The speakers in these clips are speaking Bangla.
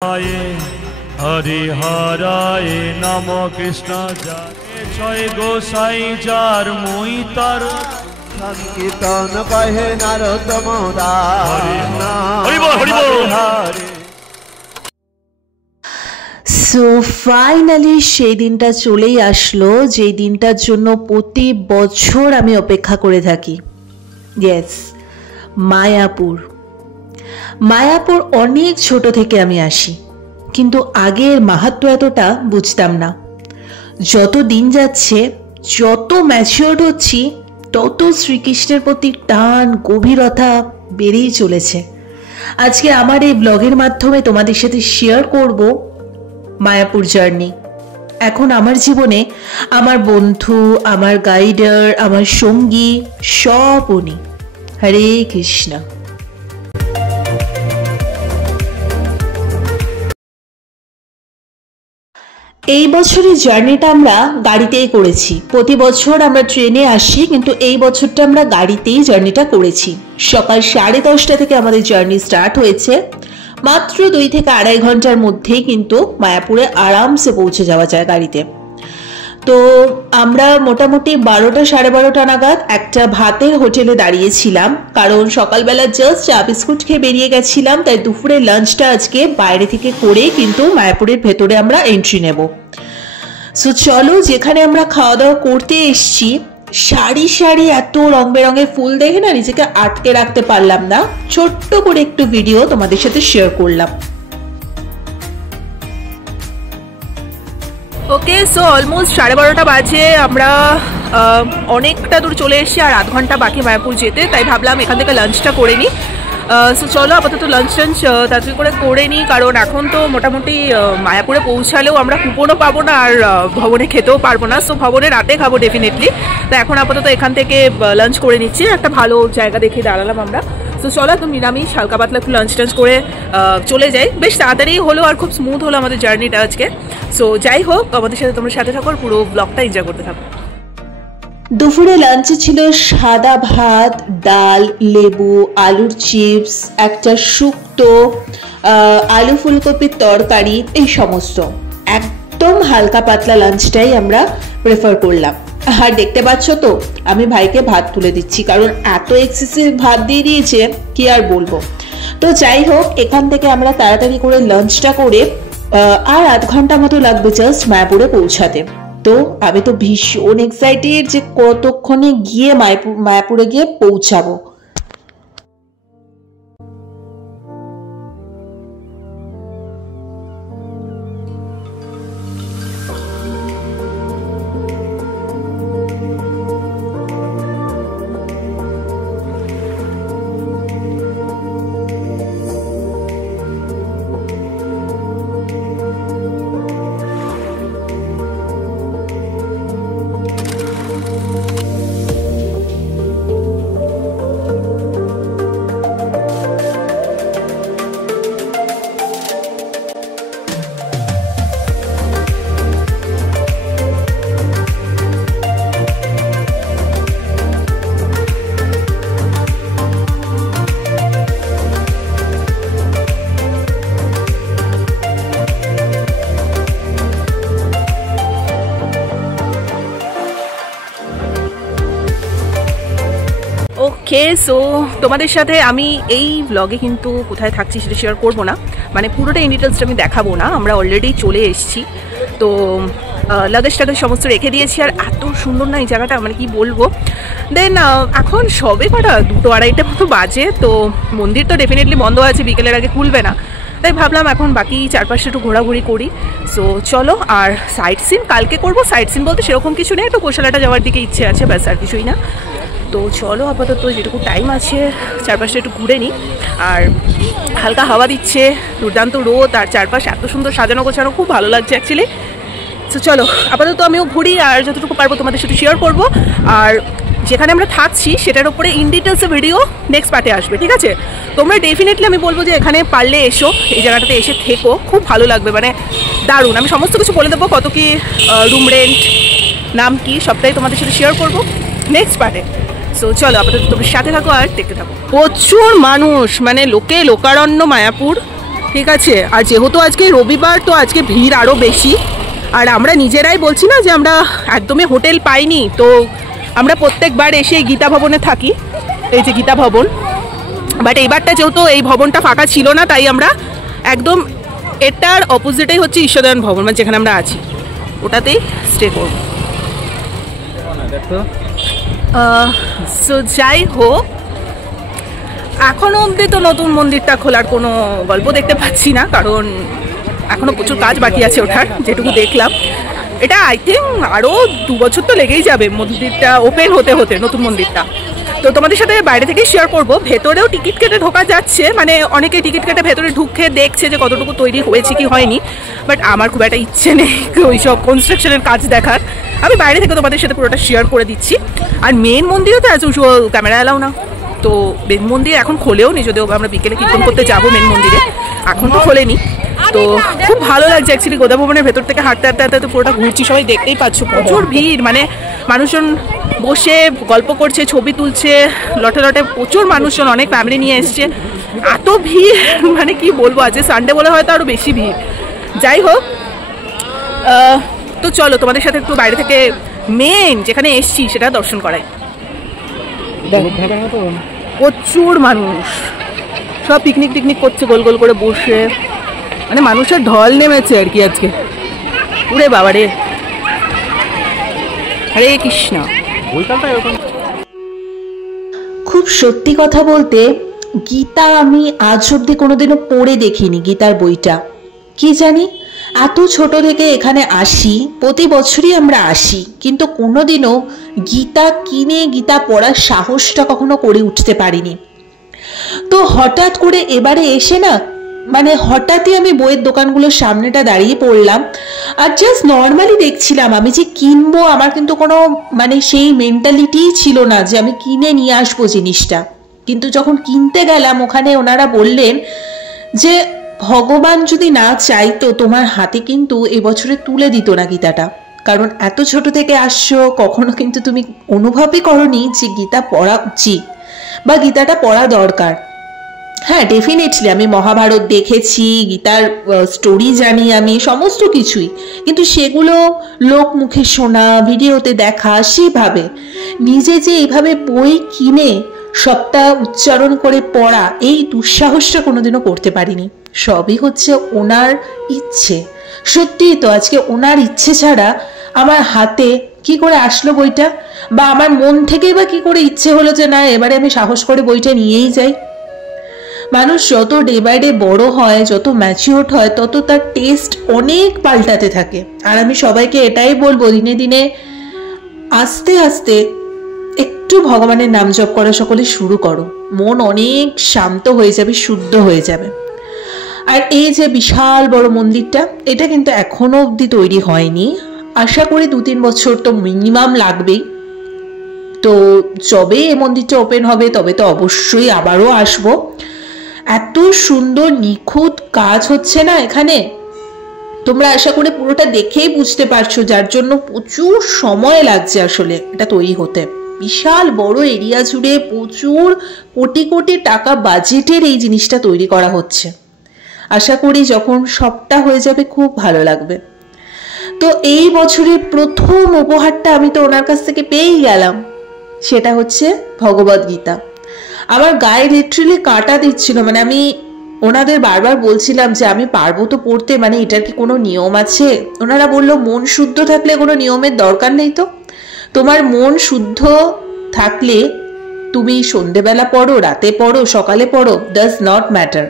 हरि हराय नम कृष्ण जय गोसाई जार मुई तार संकीर्तन कहे नरोत्तम সো ফাইনালি সেই দিনটা চলেই আসলো যেই দিনটার জন্য প্রতি বছর আমি অপেক্ষা করে থাকি। ইয়েস, মায়াপুর। মায়াপুর অনেক ছোট থেকে আমি আসি, কিন্তু আগের মাহাত্ম্য এতটা বুঝতাম না। যত দিন যাচ্ছে, যত ম্যাচিওর হচ্ছি, তত শ্রীকৃষ্ণের প্রতি টান গভীরতা বেড়েই চলেছে। আজকে আমার এই ব্লগের মাধ্যমে তোমাদের সাথে শেয়ার করব মায়াপুর জার্নি। এখন আমার জীবনে আমার বন্ধু, আমার গাইডার, আমার সঙ্গী সব উনি। হরে কৃষ্ণ। এই বছরের জার্নিটা আমরা গাড়িতেই করেছি। প্রতি বছর আমরা ট্রেনে আসি, কিন্তু এই বছরটা আমরা গাড়িতেই জার্নিটা করেছি। সকাল 10:30 থেকে আমাদের জার্নি স্টার্ট হয়েছে। মাত্র 2 থেকে 2.5 ঘন্টার মধ্যেই কিন্তু মায়াপুরে আরামসে পৌঁছে যাওয়া যায় গাড়িতে। তো আমরা মোটামুটি 12টা 12:30 নাগাদ একটা ভাতের হোটেলে দাঁড়িয়েছিলাম, কারণ সকালবেলা জাস্ট চা বিস্কুট খেয়ে বেরিয়ে গেছিলাম। তাই দুপুরের লাঞ্চটা আজকে বাইরে থেকে করে কিন্তু মায়াপুরের ভেতরে আমরা এন্ট্রি নেব। সো চলো, যেখানে আমরা খাওয়া দাওয়া করতে এসছি, সারি সারি এত রং বেরঙের ফুল দেখে না নিজেকে আটকে রাখতে পারলাম না। ছোট্ট করে একটু ভিডিও তোমাদের সাথে শেয়ার করলাম। ওকে, সো অলমোস্ট 12:30 বাজে। আমরা অনেকটা দূর চলে এসেছি, আর 1/2 ঘন্টা বাকি মায়াপুর যেতে। তাই ভাবলাম এখান থেকে লাঞ্চটা করে নিই। সো চলো আপাতত লাঞ্চ তাড়াতাড়ি করে নিই, কারণ এখন তো মোটামুটি মায়াপুরে পৌঁছালেও আমরা কুপনও পাবো না, আর ভবনে খেতেও পারবো না। সো ভবনে রাতে খাবো ডেফিনেটলি। তো এখন আপাতত এখান থেকে লাঞ্চ করে নিচ্ছি। একটা ভালো জায়গা দেখে দাঁড়ালাম আমরা। সো চলো একদম নিরামিষ হালকা পাতলা একটু লাঞ্চ টাঞ্চ করে চলে যাই। বেশ তাড়াতাড়ি হলো আর খুব স্মুথ হলো আমাদের জার্নিটা আজকে। সো যাই হোক, আমাদের সাথে তোমরা সাথে থাকো, পুরো ব্লগটা এনজয় করতে থাকো। দুপুরে লাঞ্চে ছিল সাদা ভাত, ডাল, লেবু, আলুর চিপস, একটা শুক্তো, আলু ফুলকপির তরকারি, এই সমস্ত। একদম হালকা পাতলা লাঞ্চটাই আমরা প্রেফার করলাম। আর দেখতে পাচ্ছ তো, আমি ভাইকে ভাত তুলে দিচ্ছি, কারণ এত এক্সেসিভ ভাত দিয়ে দিয়েছে কি আর বলবো। তো যাই হোক, এখান থেকে আমরা তাড়াতাড়ি করে লাঞ্চটা করে আর 1/2 ঘন্টা মতো লাগবে জাস্ট মায়াপুরে পৌঁছাতে। তো আমি তো ভীষণ এক্সাইটেড যে কতক্ষণে গিয়ে মায়াপুরে গিয়ে পৌঁছাবো। ওকে, সো তোমাদের সাথে আমি এই ব্লগে কিন্তু কোথায় থাকছি সেটা শেয়ার করবো না, মানে পুরোটা ইন ডিটেলসটা আমি দেখাবো না। আমরা অলরেডি চলে এসেছি, তো লাগেজ টাগেজ সমস্ত রেখে দিয়েছি। আর এত সুন্দর না এই জায়গাটা, মানে কি বলবো। দেন এখন সবে কটা 2-2:30 মতো বাজে। তো মন্দির তো ডেফিনেটলি বন্ধ আছে, বিকেলের আগে খুলবে না। তাই ভাবলাম এখন বাকি চারপাশে একটু ঘোরাঘুরি করি। সো চলো, আর সাইট সিন কালকে করবো। সাইট সিন বলতে সেরকম কিছু নেই, একটু গোশালাটা যাওয়ার দিকে ইচ্ছে আছে, ব্যাস, আর কিছুই না। তো চলো আপাতত যেটুকু টাইম আছে চারপাশটা একটু ঘুরে নিই। আর হালকা হাওয়া দিচ্ছে, দুর্দান্ত রোদ, আর চারপাশ এত সুন্দর সাজানো গোছানো, খুব ভালো লাগছে অ্যাকচুয়ালি। তো চলো আপাতত আমিও ঘুরি, আর যতটুকু পারবো তোমাদের সাথে শেয়ার করবো। আর যেখানে আমরা থাকছি সেটার উপরে ইন ডিটেলসে ভিডিও নেক্সট পার্টে আসবে, ঠিক আছে? তোমরা ডেফিনেটলি আমি বলবো যে এখানে পারলে এসো, এই জায়গাটাতে এসে থেকো, খুব ভালো লাগবে, মানে দারুণ। আমি সমস্ত কিছু বলে দেবো, কত কি রুম রেন্ট, নাম কি, সবটাই তোমাদের সাথে শেয়ার করবো নেক্সট পার্টে। সো চলো আপাতত তোমরা সাথে থাকো আর দেখতে থাকো। প্রচুর মানুষ, মানে লোকে লোকারণ্য মায়াপুর, ঠিক আছে। আর যেহেতু আজকে রবিবার, তো আজকে ভিড় আরও বেশি। আর আমরা নিজেরাই বলছি না যে আমরা একদমই হোটেল পাইনি, তো আমরা প্রত্যেকবার এসে গীতা ভবনে থাকি, এই যে গীতা ভবন। বাট এইবারটা যেহেতু এই ভবনটা ফাঁকা ছিল না, তাই আমরা একদম এটার অপোজিটেই হচ্ছে ঈশ্বরদয়ান ভবন, মানে যেখানে আমরা আছি ওটাতেই স্টে করব। সো যাই হোক, এখনও অবধি তো নতুন মন্দিরটা খোলার কোনো গল্প দেখতে পাচ্ছি না, কারণ এখনও প্রচুর কাজ বাকি আছে ওঠার, যেটুকু দেখলাম। এটা আই থিঙ্ক আরও 2 বছর তো লেগেই যাবে মন্দিরটা ওপেন হতে হতে, নতুন মন্দিরটা। তো তোমাদের সাথে বাইরে থেকে শেয়ার করব। ভেতরেও টিকিট কেটে ঢোকা যাচ্ছে, মানে অনেকে টিকিট কেটে ভেতরে ঢুকে দেখছে যে কতটুকু তৈরি হয়েছে কি হয়নি। বাট আমার খুব একটা ইচ্ছে নেই ওই সব কনস্ট্রাকশনের কাজ দেখার। আমি বাইরে থেকে তোমাদের সাথে পুরোটা শেয়ার করে দিচ্ছি। আর মেন মন্দিরে তো অ্যাজ ইউজুয়াল ক্যামেরা এলাও না, তো মেন মন্দির এখন খোলেও নি, যদিও আমরা বিকেলে কীর্তন করতে যাবো মেন মন্দিরে, এখন তো খোলেনি। তো খুব ভালো লাগছে অ্যাকচুয়ালি গোদা ভবনের ভেতর থেকে হাঁটতে হাঁটতে হাঁটতে তো পুরোটা ঘুরছি, সবাই দেখতেই পাচ্ছ প্রচুর ভিড়, মানে মানুষজন বসে গল্প করছে, ছবি তুলছে, লটে লটে প্রচুর মানুষজন, অনেক ফ্যামিলি নিয়ে এসছে, এত ভিড় মানে কি বলবো, আজকে সানডে বলে হয়তো আরও বেশি ভিড়। যাই হোক, তো চলো তোমাদের সাথে একটু বাইরে থেকে মেন যেখানে এসছি সেটা দর্শন করাই। প্রচুর মানুষ, সব পিকনিক টিকনিক করছে গোল গোল করে বসে, মানে মানুষের ঢল নেমেছে আর কি আজকে। উরে বাবা রে, হরে কৃষ্ণ। খুব সত্যি কথা বলতে, গীতা আমি আজ অব্দি কোনোদিনও পড়ে দেখিনি। গীতার বইটা কি জানি, এত ছোট থেকে এখানে আসি, প্রতি বছরই আমরা আসি, কিন্তু কোনোদিনও গীতা কিনে গীতা পড়ার সাহসটা কখনো করে উঠতে পারিনি। তো হঠাৎ করে এবারে এসে না, মানে হঠাৎই আমি বইয়ের দোকানগুলোর সামনেটা দাঁড়িয়ে পড়লাম, আর জাস্ট নর্মালি দেখছিলাম। আমি যে কিনবো, আমার কিন্তু কোনো মানে সেই মেন্টালিটিই ছিল না যে আমি কিনে নিয়ে আসবো জিনিসটা। কিন্তু যখন কিনতে গেলাম, ওখানে ওনারা বললেন যে ভগবান যদি না চাইতো তোমার হাতে কিন্তু এবছরে তুলে দিত না গীতাটা, কারণ এত ছোট থেকে আসছো, কখনো কিন্তু তুমি অনুভবই করনি যে গীতা পড়া উচিত বা গীতাটা পড়া দরকার। হ্যাঁ, ডেফিনেটলি আমি মহাভারত দেখেছি, গীতার স্টোরি জানি আমি, সমস্ত কিছুই, কিন্তু সেগুলো লোক মুখে শোনা, ভিডিওতে দেখা, সেভাবে নিজে যে এইভাবে বই কিনে সবটা উচ্চারণ করে পড়া, এই দুঃসাহসটা কোনোদিনও করতে পারিনি। সবই হচ্ছে ওনার ইচ্ছে। সত্যিই তো আজকে ওনার ইচ্ছে ছাড়া আমার হাতে কি করে আসলো বইটা, বা আমার মন থেকেই বা কি করে ইচ্ছে হলো যে না এবারে আমি সাহস করে বইটা নিয়েই যাই। মানুষ যত ডে বাই ডে বড় হয়, যত ম্যাচিওর হয়, তত তার টেস্ট অনেক পাল্টাতে থাকে। আর আমি সবাইকে এটাই বলবো, দিনে দিনে আস্তে আস্তে একটু ভগবানের নাম জপ করা সকলে শুরু করো, মন অনেক শান্ত হয়ে যাবে, শুদ্ধ হয়ে যাবে। আর এই যে বিশাল বড় মন্দিরটা, এটা কিন্তু এখনো অবধি তৈরি হয়নি, আশা করি 2-3 বছর তো মিনিমাম লাগবেই। তো যবে এই মন্দিরটা ওপেন হবে তবে তো অবশ্যই আবারও আসবো। এত সুন্দর নিখুঁত কাজ হচ্ছে না এখানে, তোমরা আশা করি পুরোটা দেখেই বুঝতে পারছো, যার জন্য প্রচুর সময় লাগছে আসলে এটা তৈরি হতে। বিশাল বড় এরিয়া জুড়ে প্রচুর কোটি কোটি টাকা বাজেটের এই জিনিসটা তৈরি করা হচ্ছে। আশা করি যখন সবটা হয়ে যাবে খুব ভালো লাগবে। তো এই বছরের প্রথম উপহারটা আমি তো ওনার কাছ থেকে পেয়েই গেলাম, সেটা হচ্ছে ভগবদ গীতা। আমার গায়ে লিটারালি কাঁটা দিচ্ছিল, মানে আমি ওনাদের বারবার বলছিলাম যে আমি পারবো তো পড়তে, মানে এটার কি কোনো নিয়ম আছে? ওনারা বললো মন শুদ্ধ থাকলে কোনো নিয়মের দরকার নেই। তো তোমার মন শুদ্ধ থাকলে তুমি সন্ধেবেলা পড়ো, রাতে পড়ো, সকালে পড়ো, ডাজ নট ম্যাটার।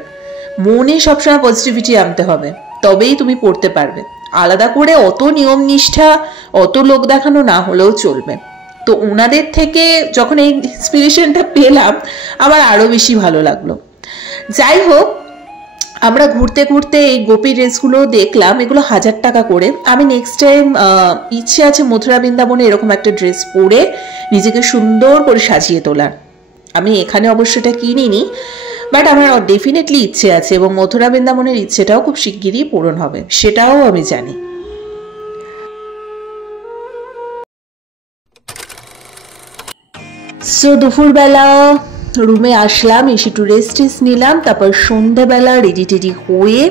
মনে সবসময় পজিটিভিটি আনতে হবে, তবেই তুমি পড়তে পারবে। আলাদা করে অত নিয়ম নিষ্ঠা, অত লোক দেখানো না হলেও চলবে। তো ওনাদের থেকে যখন এই ইন্সপিরেশনটা পেলাম, আমার আরও বেশি ভালো লাগলো। যাই হোক, আমরা ঘুরতে ঘুরতে এই গোপী ড্রেসগুলো দেখলাম, এগুলো 1000 টাকা করে। আমি নেক্সট টাইম ইচ্ছে আছে মথুরা বৃন্দাবনে এরকম একটা ড্রেস পরে নিজেকে সুন্দর করে সাজিয়ে তোলার। আমি এখানে অবশ্য এটা কিনিনি, বাট আমার ডেফিনেটলি ইচ্ছে আছে, এবং মথুরা বৃন্দাবনের ইচ্ছেটাও খুব শিগগিরই পূরণ হবে, সেটাও আমি জানি। সো দুপুরবেলা রুমে আসলাম, এসে একটু রেস্ট নিলাম। তারপর সন্ধ্যেবেলা রেডি টেডি হয়ে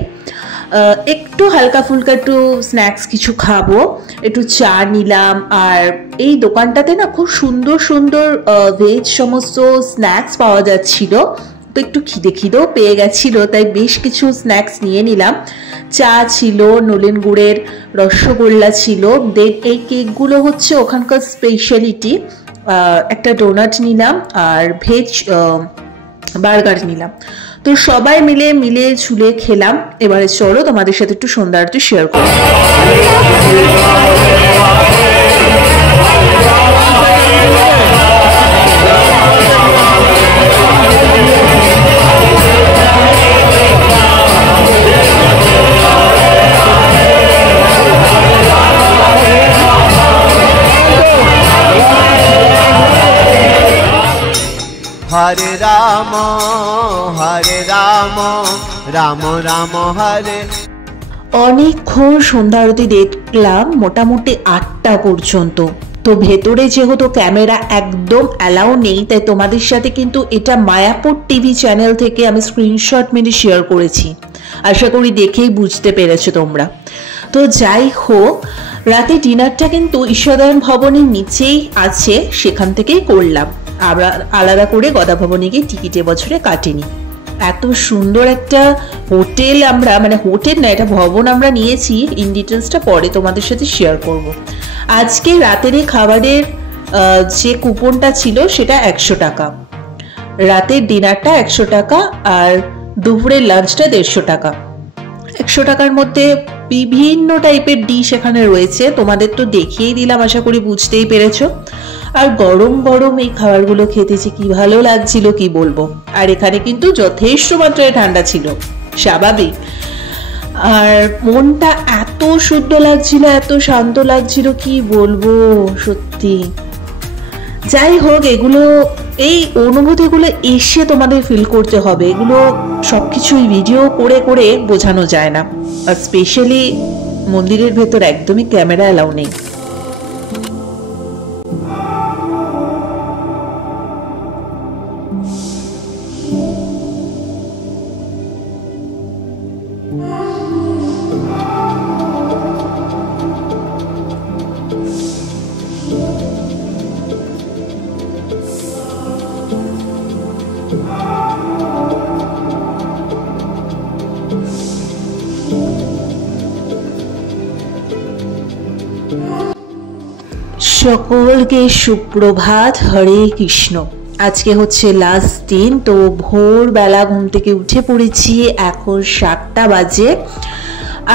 একটু হালকা ফুলকা একটু স্ন্যাক্স কিছু খাবো, একটু চা নিলাম। আর এই দোকানটাতে না খুব সুন্দর সুন্দর ভেজ সমস্ত স্ন্যাক্স পাওয়া যাচ্ছিল, তো একটু খিদেও পেয়ে গেছিল, তাই বেশ কিছু স্ন্যাক্স নিয়ে নিলাম। চা ছিল, নলেন গুড়ের রসগোল্লা ছিল, দেন এই কেকগুলো হচ্ছে ওখানকার স্পেশালিটি। একটা ডোনাট নিলাম আর ভেজ বার্গার নিলাম। তো সবাই মিলে ঝুলে খেলাম। এবারে চলো তোমাদের সাথে একটু সন্ধ্যা আরতি শেয়ার করি। হরে রাম রাম রাম হরে। অনেকক্ষণ সন্ধ্যা আরতি দেখলাম, মোটামুটি 8টা পর্যন্ত। তো ভেতরে যেহেতু ক্যামেরা একদম অ্যালাউ নেই, তাই তোমাদের সাথে কিন্তু এটা মায়াপুর টিভি চ্যানেল থেকে আমি স্ক্রিনশট মেরে শেয়ার করেছি। আশা করি দেখেই বুঝতে পেরেছো তোমরা। তো যাই হোক, রাতে ডিনারটা কিন্তু ঈশ্বরদয়ন ভবনের নিচেই আছে, সেখান থেকেই করলাম। আমরা আলাদা করে গদা ভবনে গিয়ে টিকিটে বছরে কাটেনি। এত সুন্দর একটা হোটেল আমরা, মানে হোটেল না, এটা ভবন আমরা নিয়েছি। ইন ডিটেলসটা পরে তোমাদের সাথে শেয়ার করব। আজকে রাতের খাবারের যে কুপনটা ছিল সেটা 100 টাকা, রাতের ডিনারটা 100 টাকা, আর দুপুরের লাঞ্চটা 150 টাকা। 100 টাকার মধ্যে বিভিন্ন টাইপের ডিশ এখানে রয়েছে, তোমাদের তো দেখিয়েই দিলাম, আশা করি বুঝতেই পেরেছো। আর গরম গরম এই খাবারগুলো খেতেছি কি ভালো লাগছিল কি বলবো। আর এখানে কিন্তু যথেষ্ট মাত্রায় ঠান্ডা ছিল, স্বাভাবিক। আর মনটা এত শুদ্ধ লাগছিল, এত শান্ত লাগছিল কি বলবো, সত্যি। যাই হোক, এগুলো এই অনুভূতিগুলো এসে তোমাদের ফিল করতে হবে। এগুলো সবকিছুই ভিডিও করে করে বোঝানো যায় না। আর স্পেশালি মন্দিরের ভেতর একদমই ক্যামেরা অ্যালাউ নেই। সকলকে সুপ্রভাত, হরে কৃষ্ণ। আজকে হচ্ছে লাস্ট দিন। তো ভোরবেলা ঘুম থেকে উঠে পড়েছি, এখন 7টা বাজে।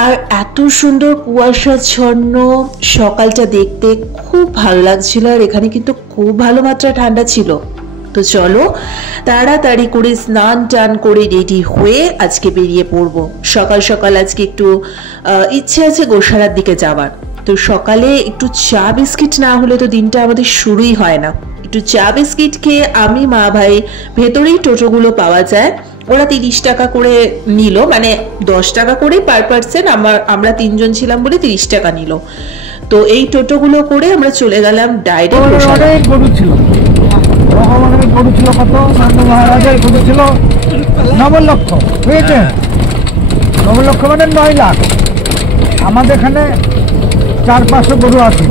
আর এত সুন্দর কুয়াশাচ্ছন্ন সকালটা দেখতে খুব ভালো লাগছিল। আর এখানে কিন্তু খুব ভালো মাত্রায় ঠান্ডা ছিল। তো চলো তাড়াতাড়ি করে স্নান টান করে রেডি হয়ে আজকে বেরিয়ে পড়বো। সকাল সকাল আজকে একটু ইচ্ছে আছে গোশালার দিকে যাওয়ার। তো সকালে একটু চা বিস্কিট না হলে তো দিনটা আমাদের শুরুই হয় না। একটু চা বিস্কিট খেয়ে আমি মা ভাই, ভেতরেই টোটোগুলো পাওয়া যায়, ওরা 30 টাকা করে নিল, মানে 10 টাকা করে পার পার্সন। আমরা 3 জন ছিলাম বলে 30 টাকা নিল। তো এই টোটোগুলো করে আমরা চলে গেলাম ডাইরেক্ট গোশালা। গরু ছিল, ভগবানের গরু ছিল কত, নন্দ মহারাজের গরু ছিল 9 লক্ষ, বুঝেছে? 9 লক্ষ মানে 9 লাখ। আমাদের এখানে 400-500 গরু আছে।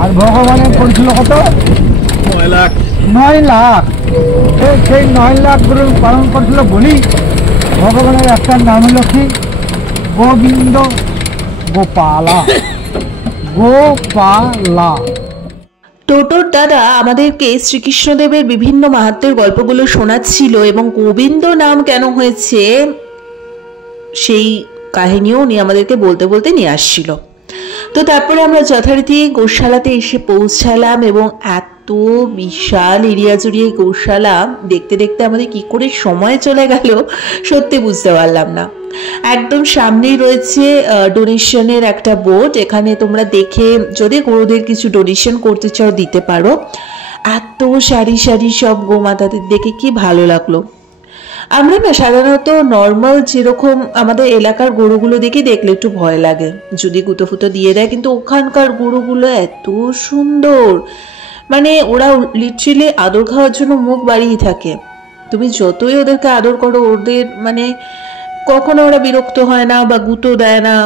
আর ভগবানের গরু ছিল কত? 9 লাখ। সেই 9 লাখ গরু পালন করছিল বলি ভগবানের একটা নাম হলো কি? গোবিন্দ গোপালা, গোপালা। টোটোর দাদা আমাদেরকে শ্রীকৃষ্ণদেবের বিভিন্ন মাহাত্ম্যের গল্পগুলো শোনাচ্ছিল এবং গোবিন্দ নাম কেন হয়েছে সেই কাহিনীও উনি আমাদেরকে বলতে বলতে নিয়ে আসছিল। তো তারপরে আমরা যথারীতি গোশালাতে এসে পৌঁছালাম এবং এত বিশাল এরিয়া জুড়ে গোশালা দেখতে দেখতে আমাদের কি করে সময় চলে গেল সত্যি বুঝতে পারলাম না। একদম সামনেই রয়েছে ডোনেশনের একটা বোর্ড, এখানে তোমরা দেখে যদি গরুদের কিছু ডোনেশন করতে চাও দিতে পারো। এত সারি সারি সব গোমাতাদের দেখে কি ভালো লাগলো। আমরা না সাধারণত নর্মাল যেরকম আমাদের এলাকার গরুগুলো দেখলে একটু ভয় লাগে যদি গুঁতো ফুতো দিয়ে দেয়, কিন্তু ওখানকার গরুগুলো এত সুন্দর, মানে ওরা লিটারেলি আদর খাওয়ার জন্য মুখ বাড়িয়ে থাকে। তুমি যতই ওদেরকে আদর করো, ওদের মানে কখনো ওরা বিরক্ত হয় না বা গুঁতো দেয় না।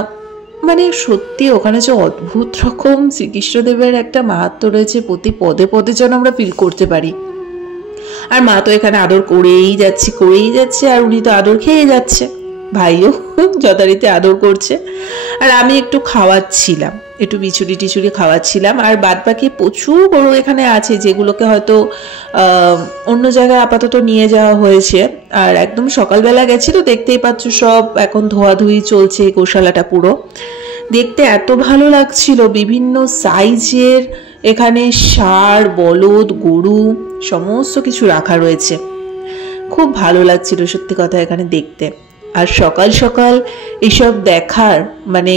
মানে সত্যি ওখানে যে অদ্ভুত রকম শ্রীকৃষ্ণদেবের একটা মাহাত্ম্য রয়েছে, প্রতি পদে পদে যেন আমরা ফিল করতে পারি। আর মা তো এখানে আদর করেই যাচ্ছে, আর উনি তো আদর খেয়ে যাচ্ছে, ভাইও যথারীতি আদর করছে। আর আমি একটু খাওয়াচ্ছিলাম, একটু বিছুরি টিছুরি খাওয়াচ্ছিলাম। আর বাদ বাকি প্রচুর গরু এখানে আছে, যেগুলোকে হয়তো অন্য জায়গায় আপাতত নিয়ে যাওয়া হয়েছে। আর একদম সকালবেলা গেছি তো, দেখতেই পাচ্ছ সব এখন ধোয়াধুয়ি চলছে, গোশালাটা পুরো দেখতে এত ভালো লাগছিল। বিভিন্ন সাইজের এখানে ষাঁড়, বলদ, গরু সমস্ত কিছু রাখা রয়েছে। খুব ভালো লাগছিল সত্যি কথা এখানে দেখতে। আর সকাল সকাল এসব দেখার মানে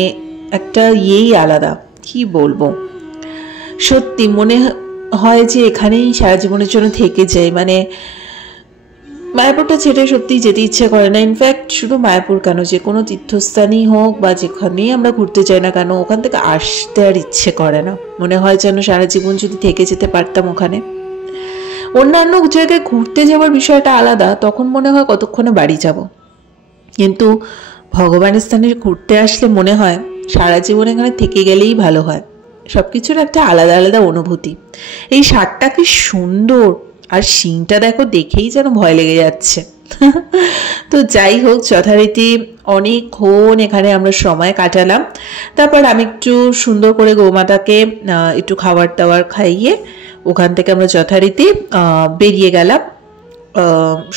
একটা ইয়েই আলাদা, কি বলবো। সত্যি মনে হয় যে এখানেই সারা জীবনের জন্য থেকে যাই। মানে মায়াপুরটা ছেড়ে সত্যিই যেতে ইচ্ছে করে না। ইনফ্যাক্ট শুধু মায়াপুর কেন, যে কোনো তীর্থস্থানই হোক বা যেখানেই আমরা ঘুরতে যাই না কেন, ওখান থেকে আসতে আর ইচ্ছে করে না। মনে হয় যেন সারা জীবন যদি থেকে যেতে পারতাম ওখানে। অন্যান্য জায়গায় ঘুরতে যাওয়ার বিষয়টা আলাদা, তখন মনে হয় কতক্ষণে বাড়ি যাব। কিন্তু ভগবানের স্থানে ঘুরতে আসলে মনে হয় সারা জীবন এখানে থেকে গেলেই ভালো হয়। সব কিছুর একটা আলাদা আলাদা অনুভূতি। এই ষাঁড়টা কি সুন্দর, আর শিংটা দেখো, দেখেই যেন ভয় লেগে যাচ্ছে। তো যাই হোক, যথারীতি অনেকক্ষণ এখানে আমরা সময় কাটালাম। তারপর আমি একটু সুন্দর করে গৌমাতাকে একটু খাবার দাবার খাইয়ে ওখান থেকে আমরা যথারীতি বেরিয়ে গেলাম।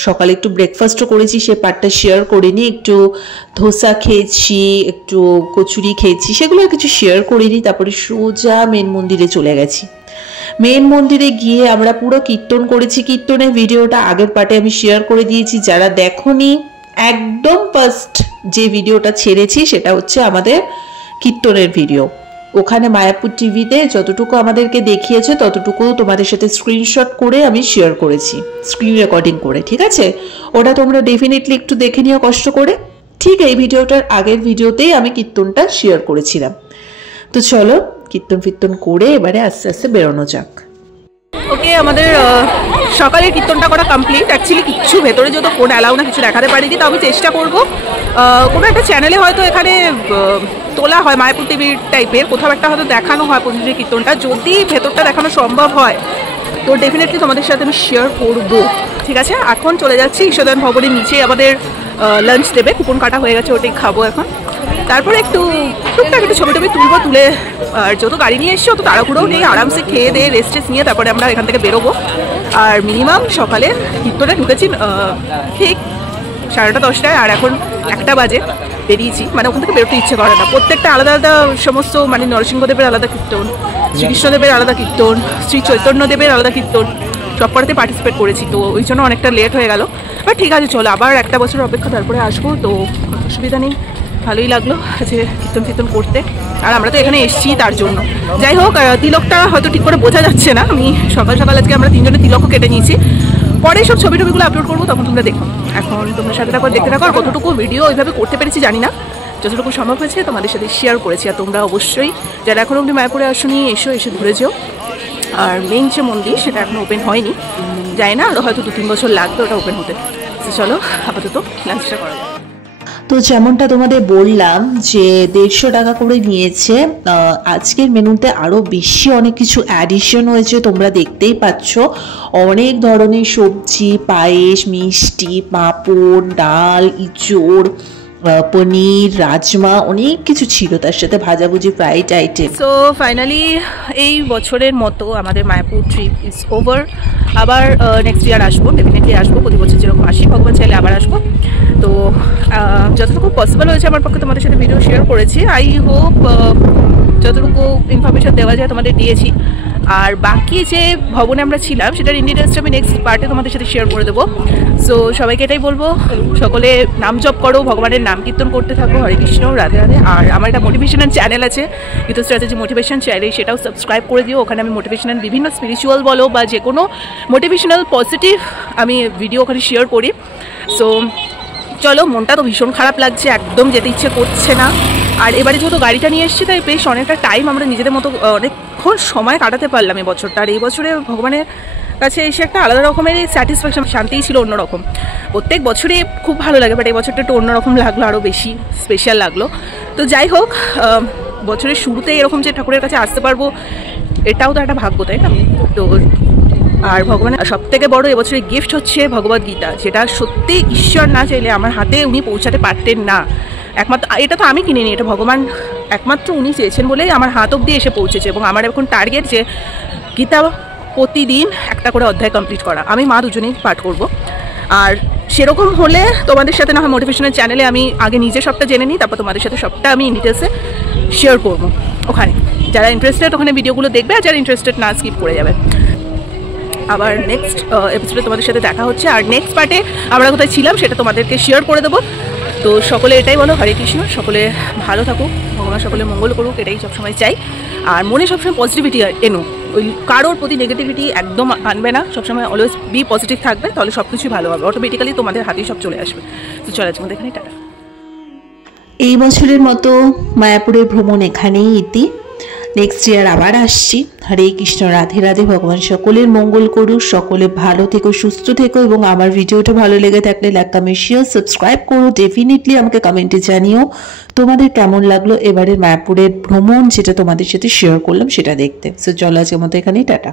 সকালে একটু ব্রেকফাস্টও করেছি, সে পার্টটা শেয়ার করিনি। একটু ধোসা খেয়েছি, একটু কচুরি খেয়েছি, সেগুলো কিছু শেয়ার করিনি। তারপরে সোজা মেন মন্দিরে চলে গেছি। মেন মন্দিরে গিয়ে আমরা পুরো কীর্তন করেছি। কীর্তনের ভিডিওটা আগের পার্টে আমি শেয়ার করে দিয়েছি, যারা দেখোনি একদম ফার্স্ট যে ভিডিওটা ছেড়েছি সেটা হচ্ছে আমাদের কীর্তনের ভিডিও। ওখানে মায়াপুর টিভিতে যতটুকু আমাদেরকে দেখিয়েছে ততটুকু তোমাদের সাথে স্ক্রিনশট করে আমি শেয়ার করেছি, স্ক্রিন রেকর্ডিং করে। ঠিক আছে, ওটা তোমরা ডেফিনেটলি একটু দেখে নিও কষ্ট করে। ঠিক এই ভিডিওটার আগের ভিডিওতেই আমি কীর্তনটা শেয়ার করেছিলাম। তো চলো কীর্তন করে এবারে আস্তে আস্তে বেরোনো যাক। ওকে, আমাদের সকালের কীর্তনটা করা কমপ্লিট। অ্যাকচুয়ালি কিচ্ছু ভেতরে যত ফোন অ্যালাউ না, কিছু দেখাতে পারিনি। তো আমি চেষ্টা করবো কোনো একটা চ্যানেলে হয়তো এখানে তোলা হয়, মায়াপুর টিভির টাইপের কোথাও একটা হয়তো দেখানো হয় প্রতিদিনের কীর্তনটা। যদি ভেতরটা দেখানো সম্ভব হয় তো ডেফিনেটলি তোমাদের সাথে আমি শেয়ার করবো। ঠিক আছে, এখন চলে যাচ্ছি ঈশ্বরদান ভবনের নিচে। আমাদের লাঞ্চ দেবে, কুপন কাটা হয়ে গেছে, ওটাই খাবো এখন। তারপরে একটু টুকটাক একটু ছবি টবি তুলবো, তুলে আর যত গাড়ি নিয়ে এসছি অত তাড়াহুড়োও নেই, আরামসে খেয়ে দিয়ে রেস্ট নিয়ে তারপরে আমরা এখান থেকে বেরোবো। আর মিনিমাম সকালে কীর্তনে ঢুকেছি ঠিক 10:30, আর এখন 1টা বাজে বেরিয়েছি। মানে ওখান থেকে বেরোতে ইচ্ছে করে না। প্রত্যেকটা আলাদা আলাদা সমস্ত, মানে নরসিংহদেবের আলাদা কীর্তন, শ্রীকৃষ্ণদেবের আলাদা কীর্তন, শ্রী চৈতন্যদেবের আলাদা কীর্তন, সব করাতে পার্টিসিপেট করেছি। তো ওই জন্য অনেকটা লেট হয়ে গেল। বাট ঠিক আছে, চলো আবার 1টা বছর অপেক্ষা, তারপরে আসবো। তো অসুবিধা নেই, ভালোই লাগলো যে কীর্তন করতে। আর আমরা তো এখানে এসেছি তার জন্য। যাই হোক, তিলকটা হয়তো ঠিক করে বোঝা যাচ্ছে না। আমি সকাল সকাল আজকে আমরা 3 জনে তিলকও কেটে নিয়েছি। পরে সব ছবি টবিগুলো আপলোড করবো, তখন তোমরা দেখো। এখন তোমরা সাথে থাকো, দেখতে থাকো। আর কতটুকু ভিডিও ওইভাবে করতে পেরেছি জানি না, যতটুকু সম্ভব হয়েছে তোমাদের সাথে শেয়ার করেছি। আর তোমরা অবশ্যই যারা এখন অবধি মায়াপুরে আসোনি, এসে ঘুরে যেও। আর মেইন যে মন্দির সেটা এখন ওপেন হয়নি, যাই না, আরও হয়তো 2-3 বছর লাগবে ওটা ওপেন হতে। তো চলো আপাতত লাঞ্চটা করা যায়। তো যেমনটা তোমাদের বললাম যে 150 টাকা করে নিয়েছে। আজকের মেনুতে আরও বেশি অনেক কিছু অ্যাডিশন হয়েছে, তোমরা দেখতেই পাচ্ছ। অনেক ধরনের সবজি, পায়েস, মিষ্টি, পাঁপড়, ডাল, ইঁচড়, পনির, রাজমা, অনেক কিছু ছিল, তার সাথে ভাজাভুজি, ফ্রাইড আইটেম। সো ফাইনালি এই বছরের মতো আমাদের মায়াপুর ট্রিপ ইজ ওভার। আবার নেক্সট ইয়ার আসবো, ডেফিনেটলি আসবো। প্রতি বছর যেরকম আসি, ভগবান চাইলে আবার আসবো। তো যতটুকু পসিবল হয়েছে আমার পক্ষে তোমাদের সাথে ভিডিও শেয়ার করেছি। আই হোপ যতটুকু ইনফরমেশন দেওয়া যায় তোমাদের দিয়েছি। আর বাকি যে ভবনে আমরা ছিলাম সেটার ইন্ডিটেলসটা আমি নেক্সট পার্টে তোমাদের সাথে শেয়ার করে দেবো। সো সবাইকে এটাই বলবো, সকলে নাম জপ করো, ভগবানের নাম কীর্তন করতে থাকো। হরে কৃষ্ণ, রাধে রাধে। আর আমার একটা মোটিভেশনাল চ্যানেল আছে, গীত স্ট্র্যাটেজি মোটিভেশন চ্যানেল, সেটাও সাবস্ক্রাইব করে দিও। ওখানে আমি মোটিভেশনাল বিভিন্ন স্পিরিচুয়াল বলো বা যে কোনো মোটিভেশনাল পজিটিভ আমি ভিডিও ওখানে শেয়ার করি। সো চলো, মনটা তো ভীষণ খারাপ লাগছে, একদম যেতে ইচ্ছে করছে না। আর এবারে যেহেতু গাড়িটা নিয়ে এসেছি, তাই বেশ অনেকটা টাইম আমরা নিজেদের মতো অনেক এখন সময় কাটাতে পারলাম এই বছরটা। আর এই বছরে ভগবানের কাছে এসে একটা আলাদা রকমের স্যাটিসফ্যাকশন, শান্তিই ছিল অন্যরকম। প্রত্যেক বছরই খুব ভালো লাগে, বাট এই বছরটা একটু অন্যরকম লাগলো, আরও বেশি স্পেশাল লাগলো। তো যাই হোক, বছরের শুরুতে এরকম যে ঠাকুরের কাছে আসতে পারবো, এটাও তো একটা ভাগ্য, তাই না? তো আর ভগবানের সবথেকে বড় এবছরের গিফট হচ্ছে ভগবদ গীতা, যেটা সত্যি ঈশ্বর না চাইলে আমার হাতে উনি পৌঁছাতে পারতেন না। একমাত্র এটা তো আমি কিনিনি, এটা ভগবান একমাত্র উনি চেয়েছেন বলেই আমার হাত অব্দি এসে পৌঁছেছে। এবং আমার এখন টার্গেট যে গীতা প্রতিদিন একটা করে অধ্যায় কমপ্লিট করা। আমি মা দুজনেই পাঠ করব। আর সেরকম হলে তোমাদের সাথে না হয় মোটিভেশনাল চ্যানেলে আমি আগে নিজে সবটা জেনে নিই, তারপর তোমাদের সাথে সবটা আমি ডিটেলসে শেয়ার করবো ওখানে। যারা ইন্টারেস্টেড ওখানে ভিডিওগুলো দেখবে, আর যারা ইন্টারেস্টেড না স্কিপ করে যাবে। আবার নেক্সট এপিসোডে তোমাদের সাথে দেখা হচ্ছে। আর নেক্সট পার্টে আমরা কোথায় ছিলাম সেটা তোমাদেরকে শেয়ার করে দেবো। তো সকলে এটাই বলো, হরে কৃষ্ণ, সকলে ভালো থাকুক, ভগবান সকলে মঙ্গল করুক, এটাই সবসময় চাই। আর মনে সবসময় পজিটিভিটি এনো, ওই কারোর প্রতি নেগেটিভিটি একদম আনবে না, সবসময় অলওয়েজ বি পজিটিভ থাকবে, তাহলে সব কিছুই ভালো হবে, অটোমেটিক্যালি তোমাদের হাতেই সব চলে আসবে। তো চলে যাচ্ছে আমাদের এখানে, টাটা। এই বছরের মতো মায়াপুরের ভ্রমণ এখানেই ইতি। নেক্সট ইয়ার আবার আসছি। হরে কৃষ্ণ, রাধে রাধে। ভগবান সকলের মঙ্গল করুক, সকলে ভালো থেকো, সুস্থ থেকো। এবং আমার ভিডিওটা ভালো লেগে থাকলে লাইক, কমেন্ট, শেয়ার, সাবস্ক্রাইব করো। ডেফিনেটলি আমাকে কমেন্টে জানিও তোমাদের কেমন লাগলো এবারের মায়াপুরের ভ্রমণ, যেটা তোমাদের সাথে শেয়ার করলাম সেটা দেখতে। সো চলো আজকের মতো এখানেই, টাটা।